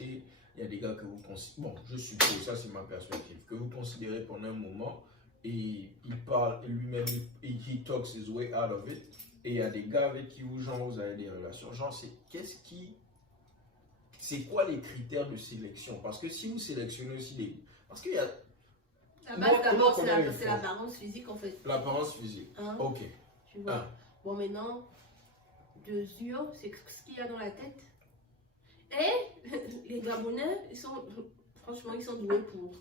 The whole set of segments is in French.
écoutez, il y a des gars que vous considérez, bon, je suppose, ça c'est ma perspective, que vous considérez pendant un moment et il parle, et lui-même, he talks his way out of it. Et il y a des gars avec qui vous, genre, vous avez des relations. Genre, c'est quoi les critères de sélection? Parce que si vous sélectionnez aussi des... Parce qu'il y a... D'abord, c'est l'apparence physique en fait. L'apparence physique. Hein? Ok. Tu vois. Bon, maintenant, deux yeux, c'est ce qu'il y a dans la tête. Et les Gabonais, franchement, ils sont doués pour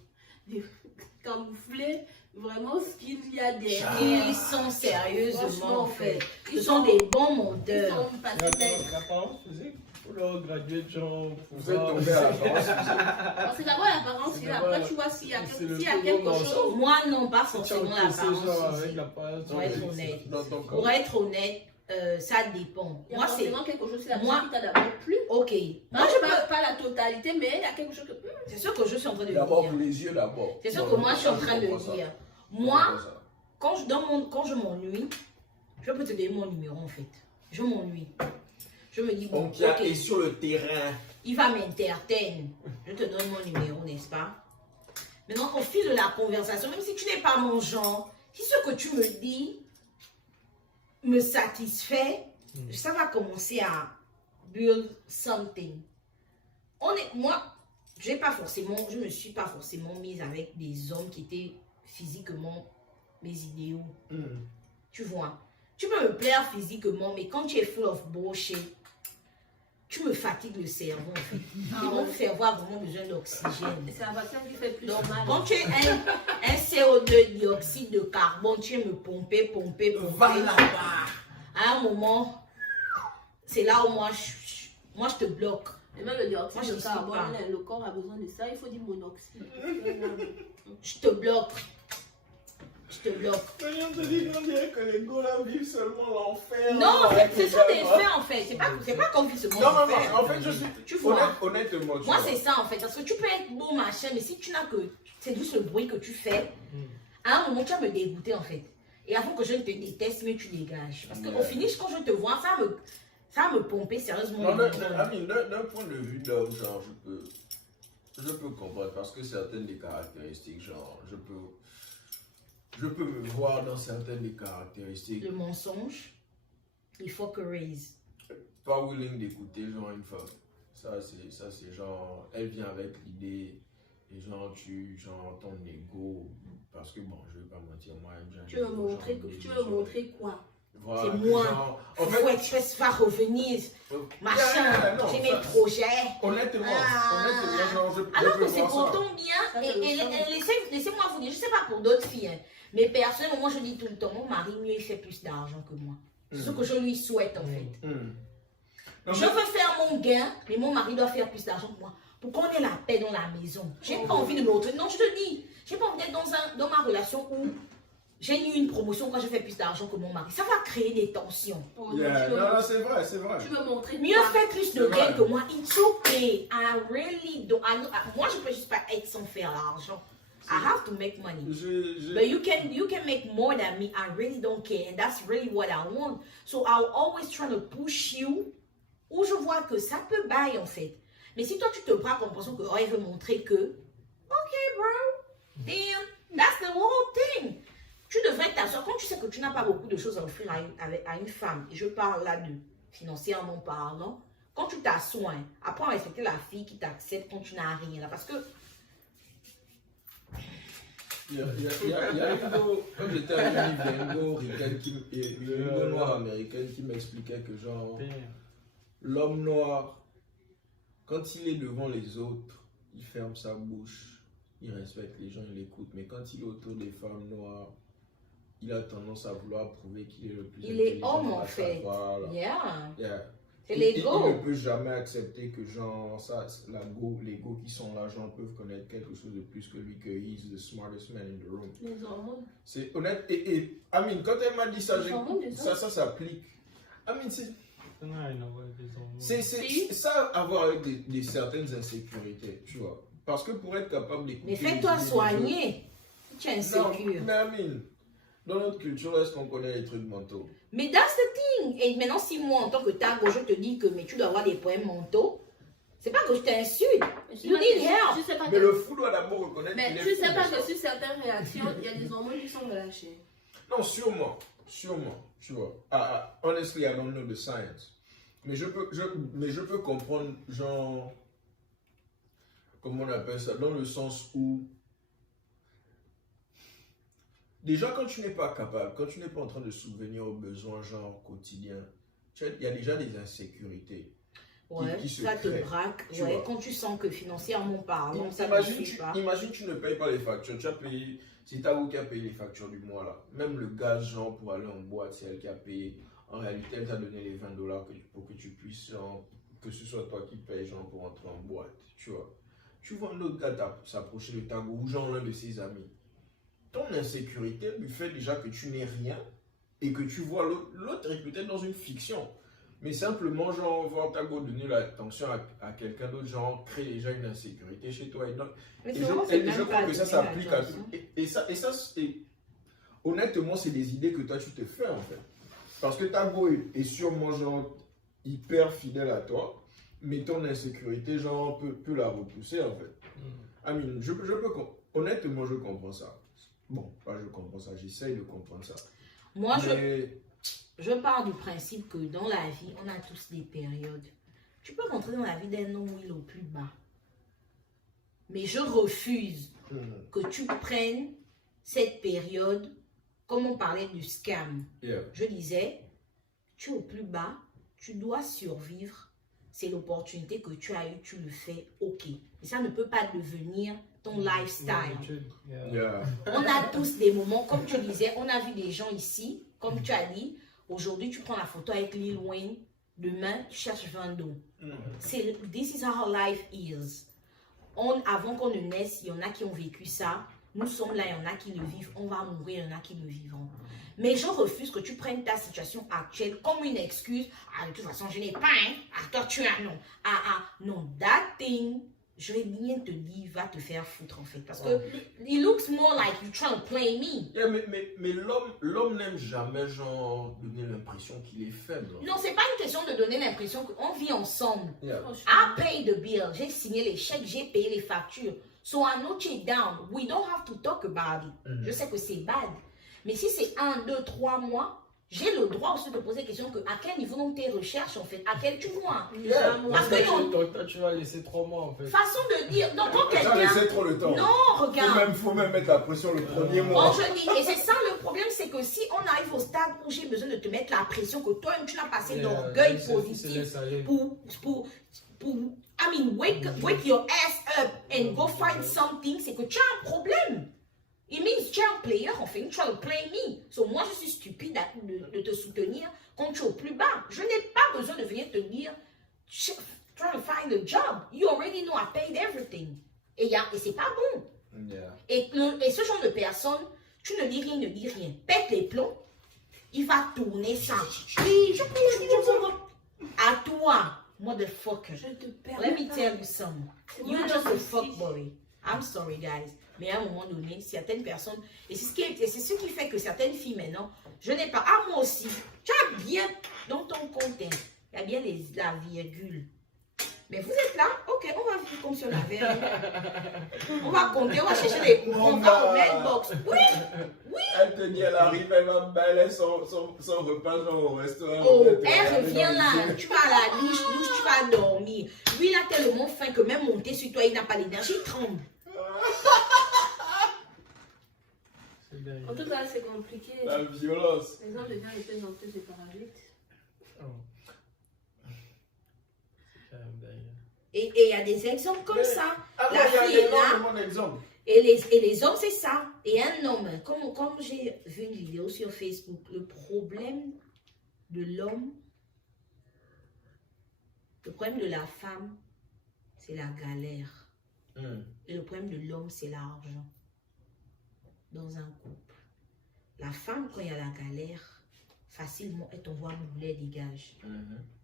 camoufler vraiment ce qu'il y a derrière. Ils sont sérieusement en fait. Ce sont des bons menteurs. L'apparence physique, pour leur graduer de gens. Vous êtes tombé à l'apparence physique. C'est d'abord l'apparence physique, après tu vois s'il y a quelque chose. Moi, non, pas forcément l'apparence physique. Pour être honnête. Pour être honnête, ça dépend. Moi, c'est quelque chose qui t'a d'abord plu. Ok. Moi, je ne pas la totalité, mais il y a quelque chose que. C'est ce que je suis en train de dire. D'abord pour les yeux, d'abord. C'est ce que moi, je suis en train de dire. Moi, quand je m'ennuie, je peux te donner mon numéro en fait. Je m'ennuie. Je me dis, bon, donc, il est sur le terrain. Il va m'entertainer. Je te donne mon numéro, n'est-ce pas? Maintenant, au fil de la conversation, même si tu n'es pas mon genre, si ce que tu me dis me satisfait, ça va commencer à build something. Moi, je me suis pas forcément mise avec des hommes qui étaient physiquement mes idéaux. Tu vois, tu peux me plaire physiquement, mais quand tu es full of bullshit, tu me fatigues le cerveau en fait. Ils vont me faire avoir vraiment besoin d'oxygène. C'est la vaccin qui fait plus Donc, mal. quand tu es un CO2, dioxyde de carbone, tu es me pomper. À un moment, c'est là où moi je te bloque. Et même le dioxyde de carbone, le corps a besoin de ça, il faut du monoxyde. Je te bloque. Je te bloque. On te dit qu'on dirait que les gars là vivent seulement l'enfer. Non, en fait, ce sont des faits en fait. C'est pas qu'on vit seulement l'enfer. Non, en fait, je suis. Tu vois, honnêtement. moi, c'est ça en fait. Parce que tu peux être beau, machin, mais si tu n'as que. C'est juste le bruit que tu fais. À un moment, tu vas me dégoûter en fait. Et avant que je ne te déteste, mais tu dégages. Parce qu'au finish, quand je te vois, ça va me pomper sérieusement. Non, d'un point de vue d'homme, genre, je peux comprendre. Parce que certaines des caractéristiques, genre, je peux me voir dans certaines des caractéristiques. Le mensonge, il faut que raise. Pas willing d'écouter, genre, une femme. Ça, c'est genre, elle vient avec l'idée, et genre, ton ego. Parce que bon, je vais pas mentir, moi, tu veux montrer quoi? Voilà, c'est moi. En fait, faut express va revenir. Machin, j'ai mes projets. Honnêtement, genre, alors que c'est pourtant bien. Et laissez-moi vous dire, je sais pas pour d'autres filles, hein, mais personnellement, moi je dis tout le temps, mon mari mieux il fait plus d'argent que moi. C'est ce que je lui souhaite en fait. Je veux faire mon gain, mais mon mari doit faire plus d'argent que moi. Pour qu'on ait la paix dans la maison. J'ai pas envie de l'autre. Non, je te dis, j'ai pas envie d'être dans ma relation où j'ai eu une promotion quand je fais plus d'argent que mon mari. Ça va créer des tensions. Non, c'est vrai. Tu veux montrer mieux faire plus de gains que moi. It's okay. I really don't. Moi, je peux juste pas être sans faire l'argent. I have to make money. But you can make more than me. I really don't care. And that's really what I want. So I'll always try to push you. Où je vois que ça peut bailler en fait. Mais si toi tu te braques en pensant que oh, il veut montrer que ok bro, damn, that's the whole thing. Tu devrais t'asseoir quand tu sais que tu n'as pas beaucoup de choses à offrir à une femme. Et je parle là de financièrement parlant. Quand tu t'assois, apprends à respecter la fille qui t'accepte quand tu n'as rien là. Parce que il y a quand j'étais avec une Bingo noire américaine qui m'expliquait que genre l'homme noir, quand il est devant les autres, il ferme sa bouche, il respecte les gens, il écoute. Mais quand il est autour des femmes noires, il a tendance à vouloir prouver qu'il est le plus il est homme en fait. Voilà. Yeah. C'est l'ego. Il ne peut jamais accepter que genre l'ego qui sont là, genre peuvent connaître quelque chose de plus que lui, que he's the smartest man in the room. Les hormones. C'est honnête. Et Amine, quand elle m'a dit ça, ça s'applique. Amine, c'est ça avoir avec des certaines insécurités, tu vois. Parce que pour être capable d'écouter. Mais fais-toi soigner. Tu es insécure. Non, mais Amine, dans notre culture, est-ce qu'on connaît les trucs mentaux? Mais that's the thing. Et maintenant, si moi, en tant que tango, je te dis que mais tu dois avoir des points mentaux, C'est pas que je t'insulte. You need help. Mais le fou doit d'abord reconnaître qu'il est Mais tu sais fou, pas ça. que sur certaines réactions, il y a des hormones qui sont relâchées. Non, sûrement, tu vois. Honestly, I don't know the science. Mais je peux comprendre, genre, comment on appelle ça, dans le sens où, déjà quand tu n'es pas capable, quand tu n'es pas en train de subvenir aux besoins, genre, quotidiens, il y a déjà des insécurités. Ouais, qui se ça te créent, braque. tu Ouais, vois. quand tu sens que financièrement parlant, ça ne Imagine, suit pas. imagine tu ne payes pas les factures, tu as payé, c'est ta qui a payé les factures du mois là. Même le gaz, genre pour aller en boîte, c'est elle qui a payé. En réalité, elle t'a donné les $20 pour que tu puisses, genre, que ce soit toi qui payes, genre, pour entrer en boîte, tu vois. Tu vois un autre gars s'approcher de ta go ou genre l'un de ses amis. Ton insécurité lui fait déjà que tu n'es rien et que tu vois l'autre est peut-être dans une fiction. Mais simplement, genre, voir ta go donner l'attention à quelqu'un d'autre, genre, crée déjà une insécurité chez toi. Mais Et je crois que ça s'applique à tout. Et honnêtement, c'est des idées que toi, tu te fais, en fait. Parce que ta go est sûrement, genre, hyper fidèle à toi, mais ton insécurité, genre, peut la repousser, en fait. Honnêtement, je comprends ça. Bon, pas je comprends ça, j'essaye de comprendre ça. Moi, je pars du principe que dans la vie, on a tous des périodes. Tu peux rentrer dans la vie d'un homme où il est au plus bas. Mais je refuse que tu prennes cette période, comme on parlait du scam. Yeah. Je disais, tu es au plus bas, tu dois survivre. C'est l'opportunité que tu as eue, tu le fais, ok. Mais ça ne peut pas devenir ton lifestyle. Yeah. On a tous des moments, comme tu disais, on a vu des gens ici, comme tu as dit, aujourd'hui tu prends la photo avec Lil Wayne, demain tu cherches Vando. This is how life is. Avant qu'on ne naisse, il y en a qui ont vécu ça. Nous sommes là, il y en a qui le vivent. On va mourir, il y en a qui le vivront. Mais je refuse que tu prennes ta situation actuelle comme une excuse. Ah, de toute façon, je n'ai pas, hein. Ah, toi, tu as, non. Non, that thing, je vais bien te dire, va te faire foutre, en fait. Parce que it looks more like you trying to play me. Yeah, mais l'homme n'aime jamais, genre, donner l'impression qu'il est faible. Non, c'est pas une question de donner l'impression qu'on vit ensemble. Yeah. I pay the bill. J'ai signé les chèques, j'ai payé les factures. So I note it down. We don't have to talk about it. Je sais que c'est bad. Mais si c'est 1, 2, 3 mois, j'ai le droit aussi de te poser la question que à quel niveau dans tes recherches, en fait, à quel mois. Yeah. Parce que Donc, toi, tu vas laisser 3 mois, en fait. façon de dire, donc quand Ça quelqu'un... laissait trop le temps. Non, regarde. Faut même mettre la pression le premier mois. Je dis, et c'est ça le problème, c'est que si on arrive au stade où j'ai besoin de te mettre la pression, que toi-même tu n'as pas assez d'orgueil positif pour wake your ass up and go find something, c'est que tu as un problème. It means tu es un player, en fait, try to play me. So moi, je suis stupide de te soutenir quand tu es au plus bas. Je n'ai pas besoin de venir te dire, try to find a job. You already know I paid everything. Et c'est pas bon. Yeah. Et ce genre de personne, tu ne dis rien, ne dis rien. Pète les plombs, il va tourner ça. À toi, motherfucker. Je te permets. Let me tell you something. You're just a fuckboy. I'm sorry, guys. Mais à un moment donné, certaines personnes, et c'est ce qui fait que certaines filles maintenant, je n'ai pas, moi aussi, tu as bien dans ton compte, il y a bien la virgule. Mais vous êtes là, ok, on va vivre comme si on avait. On va compter, on va chercher on va au mailbox. Oui. Elle te dit, elle arrive, elle va balayer son repas genre au restaurant. Oh, elle revient là, tu vas à la douche, tu vas dormir. Lui, il a tellement faim que même monter sur toi, il n'a pas l'énergie, il tremble. En tout cas, c'est compliqué. La violence. Les gens deviennent de plus en plus des parasites. Et il y a des exemples comme ça. La fille est là. Mon exemple. Et les hommes, c'est ça. Et un homme, comme j'ai vu une vidéo sur Facebook, le problème de l'homme, le problème de la femme, c'est la galère. Et le problème de l'homme, c'est l'argent. Dans un couple. La femme, quand il y a la galère, facilement, elle t'envoie bouler, dégage.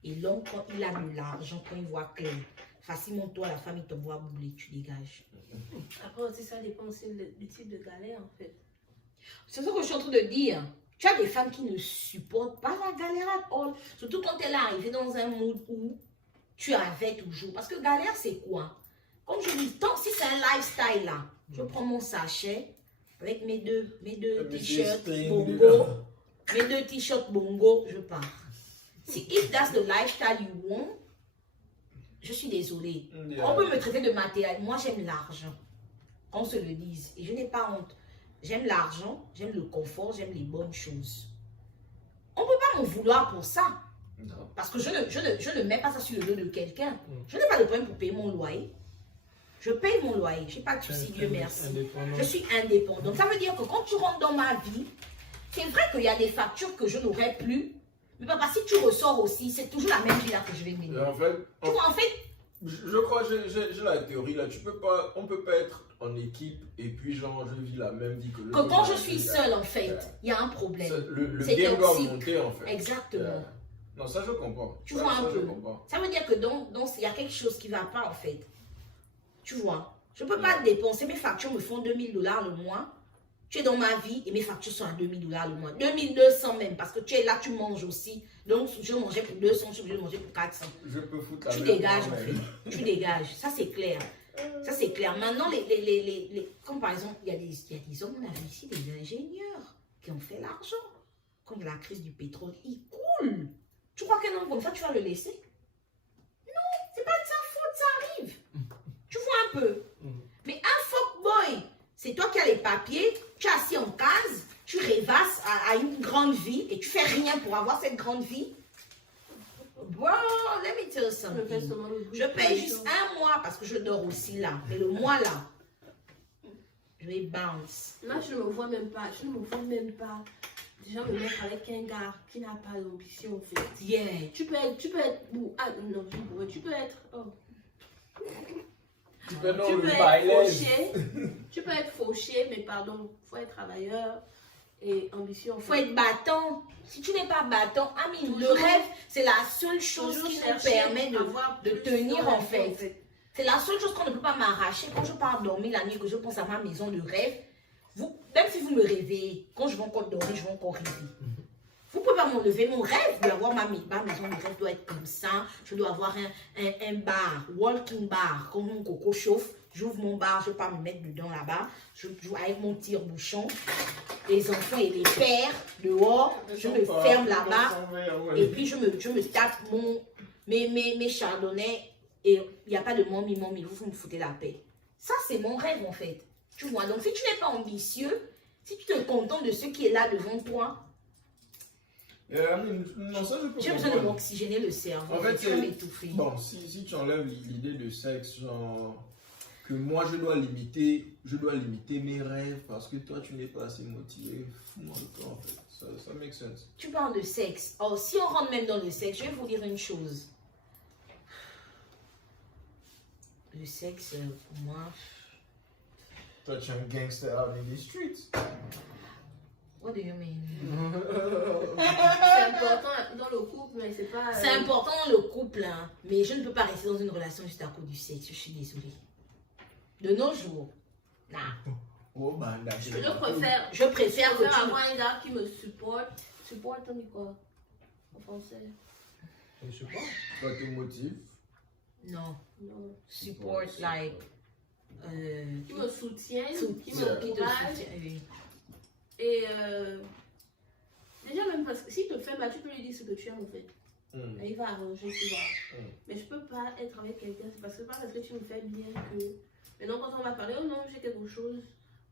Et l'homme, quand il a de l'argent, quand il voit clair, facilement, toi, la femme, il t'envoie bouler, tu dégages. Après aussi, ça dépend aussi du type de galère, en fait. C'est ce que je suis en train de dire. Tu as des femmes qui ne supportent pas la galère à all. Surtout quand elle est arrivée dans un mood où tu avais toujours. Parce que galère, c'est quoi? Comme je dis, si c'est un lifestyle là, je prends mon sachet avec mes deux t-shirts bongo, mes deux t-shirts bongo, je pars. Si if that's the lifestyle you want, je suis désolée. On peut me traiter de matériel. Moi, j'aime l'argent. Qu'on se le dise. Et je n'ai pas honte. J'aime l'argent, j'aime le confort, j'aime les bonnes choses. On ne peut pas m'en vouloir pour ça. Non. Parce que je ne mets pas ça sur le dos de quelqu'un. Je n'ai pas de problème pour payer mon loyer. Je paye mon loyer. Je n'ai pas de souci, Dieu merci. Je suis indépendante. Ça veut dire que quand tu rentres dans ma vie, c'est vrai qu'il y a des factures que je n'aurais plus. Mais papa, si tu ressors aussi, c'est toujours la même vie là que je vais mener. En fait, Tu vois, en fait, je crois, j'ai la théorie là. On peut pas être en équipe et puis genre je vis la même vie que le. Que quand je suis seule en fait, il y a un problème. Le C'est game doit toxique. monter en fait. Exactement. Non, ça je comprends. Tu vois un ça, peu. je comprends. Ça veut dire que il y a quelque chose qui ne va pas en fait. Tu vois. Je ne peux pas dépenser. Mes factures me font $2000 le mois. Tu es dans ma vie et mes factures sont à $2000 le mois. 2200 même. Parce que tu es là, tu manges aussi. Donc je mangeais pour 200, je suis obligé de manger pour 400. Je peux foutre Tu dégages en fait. Tu dégages. Ça c'est clair. Ça c'est clair. Maintenant, comme par exemple, il y a des hommes, on a vu ici des ingénieurs qui ont fait l'argent. Quand il y a la crise du pétrole, ils coulent. Tu crois qu'un homme comme ça, tu vas le laisser? Non, c'est pas de sa faute, ça arrive. Tu vois un peu. Mais un fuckboy, c'est toi qui as les papiers, tu es assis en case, tu rêvasses à une grande vie et tu fais rien pour avoir cette grande vie. Bro, let me tell you something. Je paye juste un mois parce que je dors aussi là. Mais le mois là, je vais bounce. Moi, je ne me vois même pas. Je ne me vois même pas. Déjà me mettre avec un gars qui n'a pas d'ambition en fait. Yeah. Tu peux être. Ah non, tu peux être. Oh. Tu peux Tu peux être fauché. Tu peux être fauché, mais pardon, il faut être travailleur et ambition. Il faut être battant. Si tu n'es pas battant, Amine, le rêve, c'est la seule chose qui nous permet de tenir en fait. C'est la seule chose qu'on ne peut pas m'arracher. Quand je pars dormir la nuit, que je pense à ma maison de rêve, même si vous me réveillez, quand je vais encore dormir, je vais encore rêver. Vous ne pouvez pas m'enlever mon rêve d'avoir ma maison de rêve doit être comme ça. Je dois avoir un bar, walking bar, comme mon coco chauffe. J'ouvre mon bar, je ne vais pas me mettre dedans là-bas. Je joue avec mon tire-bouchon. Les enfants et les pères dehors. Je me ferme là-bas. Et puis je me tape mes chardonnays. Et il n'y a pas de mommy, vous me foutez la paix. Ça, c'est mon rêve en fait. Tu vois, donc si tu n'es pas ambitieux, si tu te contentes de ce qui est là devant toi, non, ça je peux j'ai besoin de m'oxygéner le cerveau. En fait, tu vas m'étouffer. Bon, si tu enlèves l'idée de sexe, genre que moi je dois limiter mes rêves parce que toi tu n'es pas assez motivé, fous-moi le camp en fait. Ça make sense. Tu parles de sexe. Oh, si on rentre même dans le sexe, je vais vous dire une chose. Le sexe, pour moi. Toi tu es un gangster out in the streets. What do you mean? C'est important dans le couple, mais c'est pas. C'est important dans le couple, hein, mais je ne peux pas rester dans une relation juste à cause du sexe. Je suis désolée. De nos jours, nah. Oh, bah, Je préfère que tu avoir un gars qui me supporte. Supporte, on dit quoi en français? Je sais pas. Toi te motive. Non. Non. Support, like. Qui me soutient, qui te m'encourage. soutient, oui. Et déjà, même parce que s'il te fait mal, tu peux lui dire ce que tu aimes en fait. Et il va arranger, tu vois. Mais je peux pas être avec quelqu'un, c'est pas parce que tu me fais bien que. Maintenant, quand on va parler, oh non, j'ai quelque chose.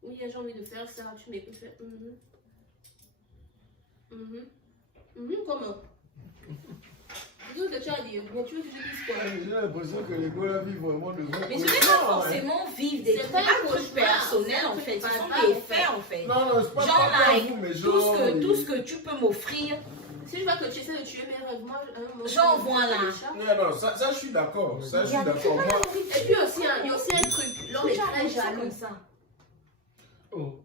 Oui, j'ai envie de faire ça, tu m'écoutes, tu fais. Comment? Dis-nous ce que tu as dit, mais tu veux que je dise quoi? J'ai l'impression que les gars la vivent vraiment de vrais. Mais ce n'est pas forcément vivre des trucs personnels en fait, ce sont des faits en fait. Non, c'est pas Genre, like, vous, mais tout ce que tu peux m'offrir. Si je vois que tu essaies de tuer mes rêves, moi, Genre, voilà. Non, ça je suis d'accord. Ça je suis d'accord. Moi. Et puis aussi, il y a aussi un truc, l'homme est très jaloux. Oh.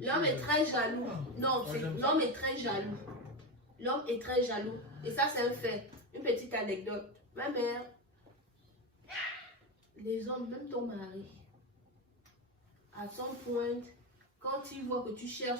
L'homme est très jaloux. Non, l'homme est très jaloux. L'homme est très jaloux. Et ça, c'est un fait. Une petite anecdote. Ma mère, les hommes, même ton mari, à son point, quand il voit que tu cherches,